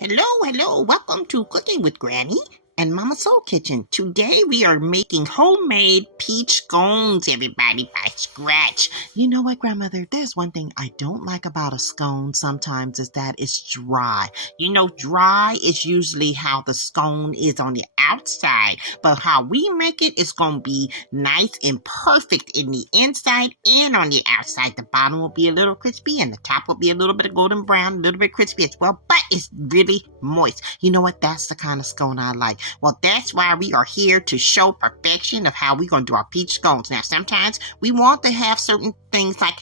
Hello, welcome to Cooking with Granny and Momma Soul Kitchen. Today we are making homemade peach scones, everybody, by scratch. You know what, Grandmother? There's one thing I don't like about a scone sometimes is that it's dry. Dry is usually how the scone is on the outside, but how we make it is going to be nice and perfect in the inside and on the outside. The bottom will be a little crispy and the top will be a little bit of golden brown, a little bit crispy as well, but it's really moist. You know what? That's the kind of scone I like. Well, that's why we are here to show perfection of how we're going to do our peach scones. Now, sometimes we want to have certain things like,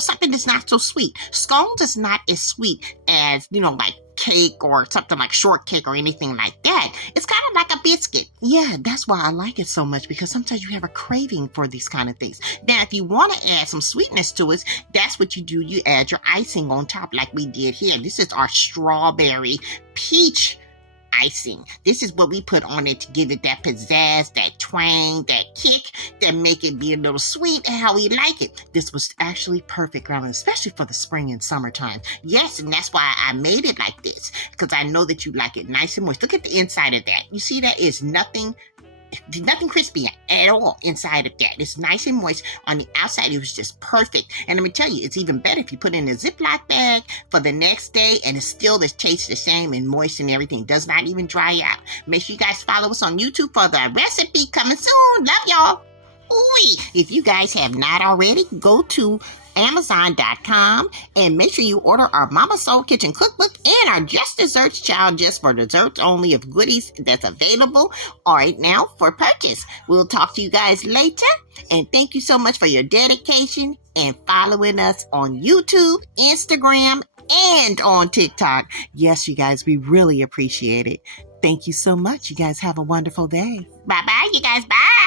something that's not so sweet. Scones is not as sweet as, like cake or something like shortcake or anything like that. It's kind of like a biscuit. Yeah, that's why I like it so much, because sometimes you have a craving for these kind of things. Now, if you want to add some sweetness to it, that's what you do. You add your icing on top like we did here. This is our strawberry peach icing. This is what we put on it to give it that pizzazz, that twang, that kick, that make it be a little sweet and how we like it. This was actually perfect, Grandma, especially for the spring and summertime. Yes, and that's why I made it like this, because I know that you like it nice and moist. Look at the inside of that. You see that is nothing crispy at all inside of that. It's nice and moist. On the outside, it was just perfect. And let me tell you, it's even better if you put it in a Ziploc bag for the next day, and it still tastes the same and moist and everything. It does not even dry out. Make sure you guys follow us on YouTube for the recipe coming soon. Love y'all. Ooh, if you guys have not already, go to Amazon.com and make sure you order our Momma Soul Kitchen Cookbook and our Just Desserts Child Just for Desserts Only of goodies that's available right now for purchase. We'll talk to you guys later, and thank you so much for your dedication and following us on YouTube, Instagram, and on TikTok. Yes, you guys, we really appreciate it. Thank you so much. You guys have a wonderful day. Bye-bye, you guys. Bye.